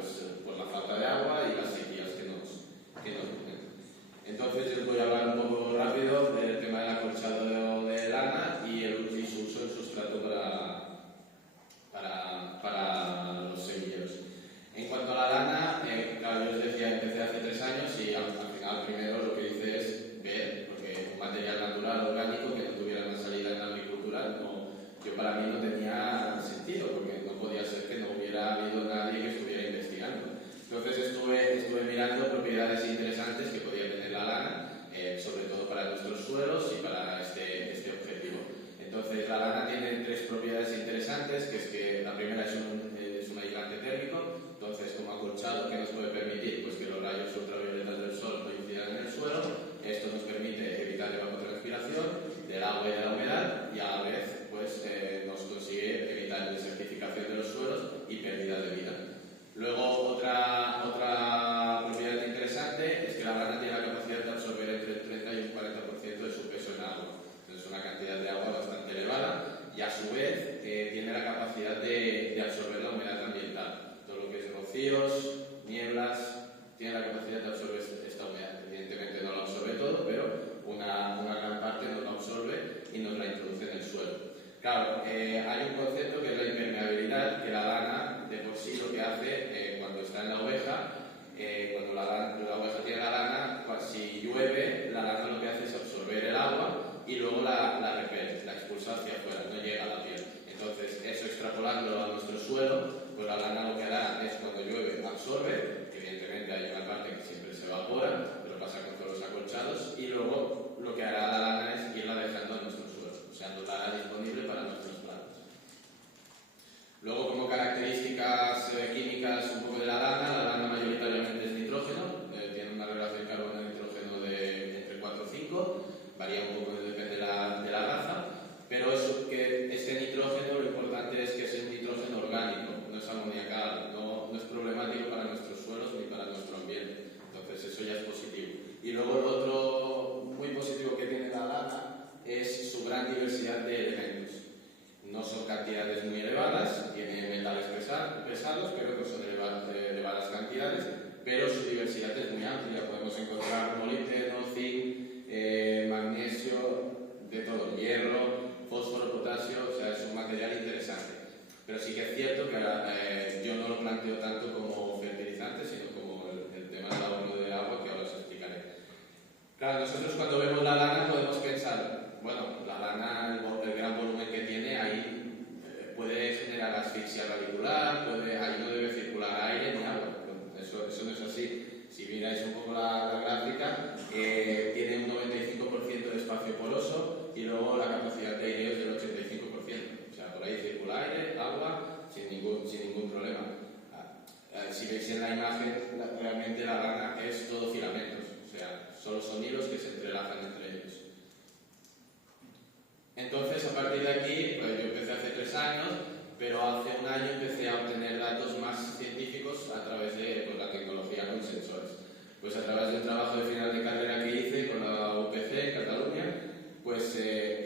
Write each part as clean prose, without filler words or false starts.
pues por la falta de agua y las sequías que nos ponen. Entonces yo os voy a hablar un poco rápido del tema del acolchado de lana y su uso en sustrato para los semilleros. En cuanto a la lana, claro, yo os decía, empecé hace 3 años y al final primero lo que hice es ver, porque un material natural, orgánico, que no tuviera una salida en la agricultura, yo para mí no tenía sentido, porque no podía ser que no hubiera habido nadie que estuviera investigando. Entonces estuve mirando propiedades interesantes que podía tener la lana, sobre todo para nuestros suelos y para este objetivo. Entonces la lana tiene 3 propiedades interesantes, que es que la primera es un aislante térmico. Entonces, como acolchado, ¿qué nos puede permitir? Pues que los rayos ultravioletas del sol no incidan en el suelo. Esto nos permite evitar evapotranspiración del agua y de la humedad, y a la vez pues, nos consigue evitar la desertificación de los suelos y pérdida de vida. Luego, otra propiedad interesante es que la lana tiene la capacidad de absorber entre el 30 y un 40% de su peso en agua. Entonces, es una cantidad de agua bastante elevada, y a su vez tiene la capacidad de absorber la humedad ambiental. Todo lo que es rocíos, nieblas, tiene la capacidad de absorber esta humedad. Evidentemente no la absorbe todo, pero una gran parte nos la absorbe y nos la introduce en el suelo. Claro, hay un concepto que es la impermeabilidad, que la lana de por sí lo que hace cuando está en la oveja, cuando la oveja tiene la lana, si llueve, la lana lo que hace es absorber el agua y luego la repele, la expulsa hacia afuera, no llega a la piel. Entonces, eso extrapolándolo a nuestro suelo, pues la lana lo que hará es cuando llueve absorbe, evidentemente hay una parte que siempre se evapora, pero pasa con todos los acolchados, y luego lo que hará la lana es irla dejando en nuestro suelo, o sea, nos la hará disponible para nuestros plantas. Luego, como características químicas un poco de la lana mayoritariamente es nitrógeno, tiene una relación carbono-nitrógeno de entre 4 o 5, varía un poco, depende de la raza, pero que este nitrógeno, lo importante es que es un nitrógeno orgánico, no es amoniacal, no es problemático para nuestros suelos ni para nuestro ambiente. Entonces eso ya es positivo. Y luego lo otro muy positivo que tiene la lana es su gran diversidad de elementos. No son cantidades muy elevadas, tiene metales pesados, pero que son elevadas cantidades, pero su diversidad es muy amplia. Podemos encontrar molibdeno, zinc, magnesio, de todo, hierro, fósforo, potasio, o sea, es un material interesante. Pero sí que es cierto que yo no lo planteo tanto como fertilizante, sino como el tema del ahorro de agua, que ahora os explicaré. Claro, nosotros cuando vemos la lana podemos pensar, bueno, la lana, el gran volumen que tiene, ahí puede generar asfixia radicular, ahí no debe circular aire ni agua. Eso no es así. Si miráis un poco la gráfica, tiene un 95% de espacio poroso y luego la capacidad de aireo es del 85%. O sea, por ahí circula aire, agua, sin ningún problema. Si veis en la imagen, realmente la lana es todo filamentos. O sea, solo son hilos que se entrelazan entre ellos. Entonces, a partir de aquí, pues yo empecé hace 3 años, pero hace un año empecé a obtener datos más científicos a través de la tecnología con sensores. Pues a través del trabajo de final de carrera que hice con la UPC en Cataluña, pues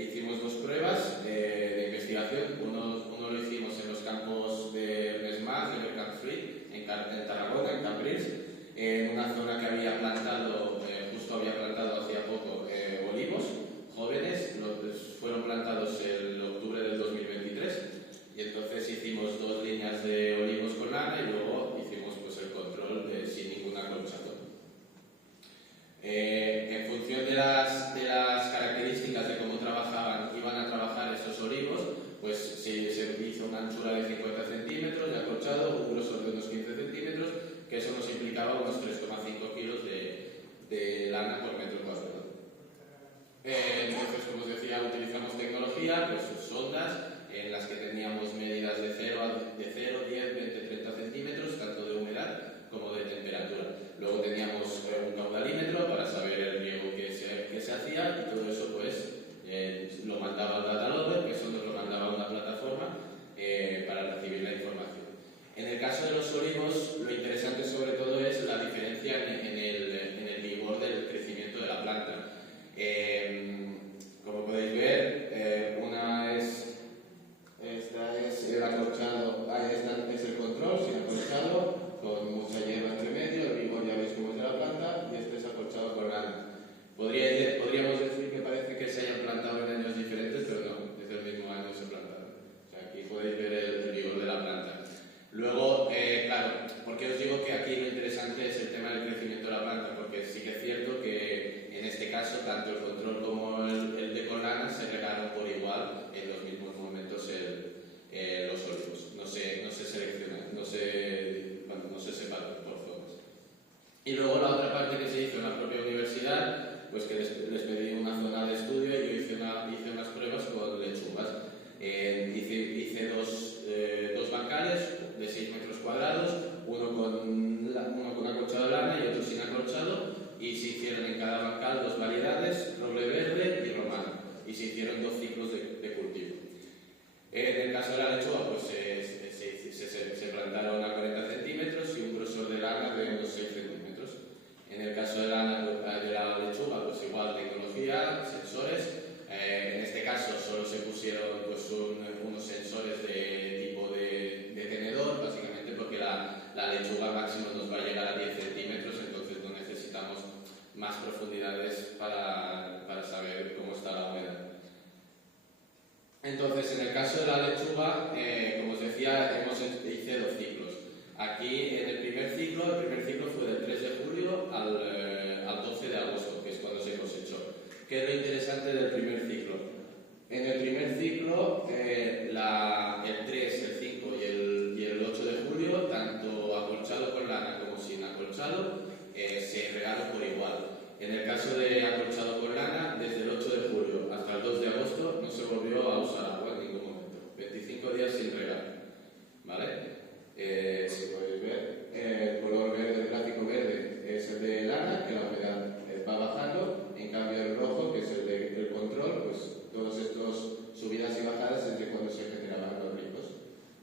hicimos 2 pruebas de investigación. Uno lo hicimos en los campos de Resmas, de Mercanfrit, en Tarragona, en Cambrils, en una zona que había plantado, justo había plantado hacía poco, olivos jóvenes. Fueron plantados en octubre del 2023, y entonces hicimos 2 líneas de olivos con lana y luego hicimos pues el control sin ningún acolchado. más profundidades para saber cómo está la humedad. Entonces, en el caso de la lechuga, como os decía, hice 2 ciclos. Aquí, en el primer ciclo fue del 3 de julio al 12 de agosto, que es cuando se cosechó. ¿Qué es lo interesante del primer ciclo? En el primer ciclo, el 3, el 5 y el 8 de julio, tanto acolchado con lana como sin acolchado, se regaron por igual. En el caso de acolchado con lana, desde el 8 de julio hasta el 2 de agosto no se volvió a usar agua en ningún momento. 25 días sin regar. ¿Vale? Si podéis ver, el color verde, el gráfico verde, es el de lana, que la humedad va bajando. En cambio, el rojo, que es el del control, pues todos estos subidas y bajadas es de cuando se generaban los ricos.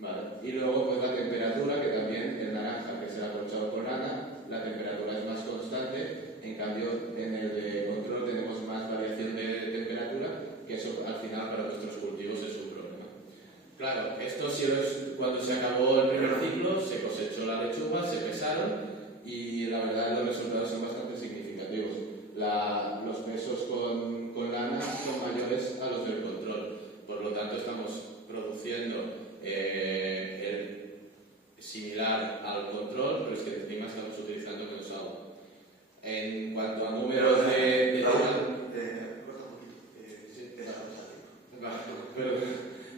¿Vale? Y luego, pues la temperatura, que también el naranja, que es el acolchado con lana, la temperatura es más constante. En cambio, en el de control tenemos más variación de temperatura, que eso al final para nuestros cultivos es un problema. Claro, esto sí es cuando se acabó el primer ciclo, se cosechó la lechuga, se pesaron y la verdad los resultados son bastante significativos. Los pesos con lana son mayores a los del control, por lo tanto estamos produciendo similar al control, pero es que encima estamos utilizando menos agua. En cuanto a números de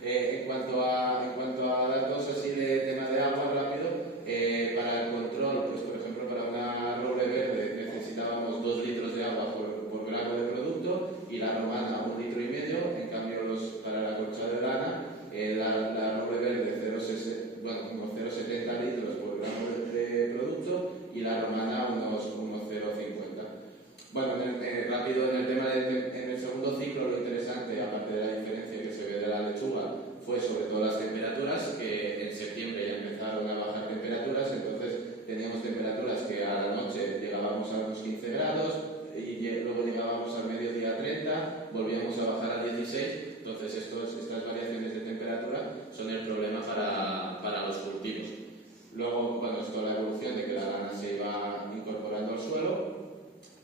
en cuanto a datos así de tema de agua rápido, para el control, pues por ejemplo para una roble verde necesitábamos 2 litros de agua por gramo de producto y la romana 1,5 litros. En cambio para la colchada de lana, la roble verde unos 0,70 litros por gramo de producto y la romana unos 1,050. Bueno, rápido en el tema en el segundo ciclo, lo interesante, aparte de la diferencia que se ve de la lechuga, fue sobre todo las temperaturas, que en septiembre ya empezaron a bajar temperaturas, entonces teníamos temperaturas que a la noche llegábamos a unos 15 grados y luego llegábamos al mediodía a 30, volvíamos a bajar a 16, entonces estas variaciones de temperatura son el problema para los cultivos. Luego, bueno, esto la evolución de que la lana se iba incorporando al suelo,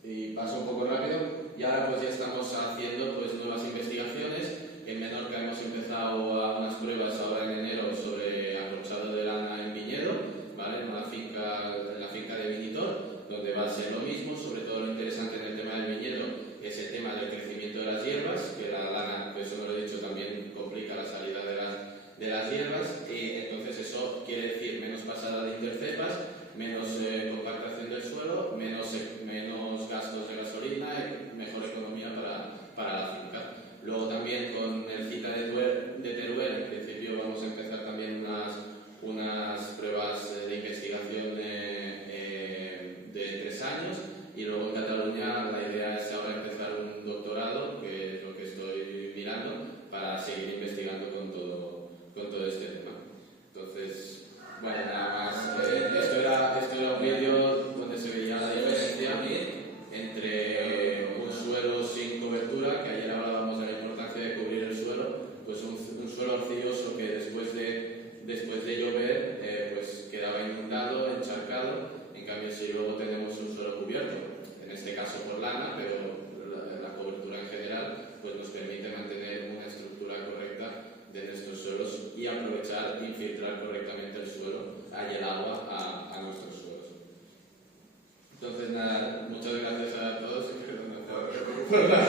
y paso un poco rápido, y ahora pues ya estamos haciendo pues nuevas investigaciones. En Menorca hemos empezado a unas pruebas ahora en enero sobre acolchado de lana en viñedo, ¿vale? En la finca de Vinitor, donde va a ser lo mismo. Sobre todo lo interesante en el tema del viñedo es el tema del crecimiento de las hierbas, que la lana, eso no lo he dicho, también complica la salida de las hierbas, y entonces eso quiere decir menos pasada de intercepas, menos compactación del suelo, menos gastos de gasolina y mejor economía para la finca. Luego también con el CITA de Teruel, en principio vamos a empezar también unas pruebas de investigación de 3 años, y luego en Cataluña la idea es ahora empezar un doctorado, que es lo que estoy mirando, para seguir investigando con todo este tema. Entonces, bueno, nada más. Esto era un vídeo donde se veía la diferencia entre un suelo sin cobertura, que ayer hablábamos de la importancia de cubrir el suelo, pues un suelo arcilloso que después de llover pues quedaba inundado, encharcado. En cambio, si luego tenemos un suelo cubierto, en este caso por lana, pero la cobertura en general, pues nos permite mantener una estructura correcta de nuestros suelos y aprovechar e infiltrar correctamente el suelo y el agua a nuestros suelos. Entonces, nada, muchas gracias a todos y perdón por la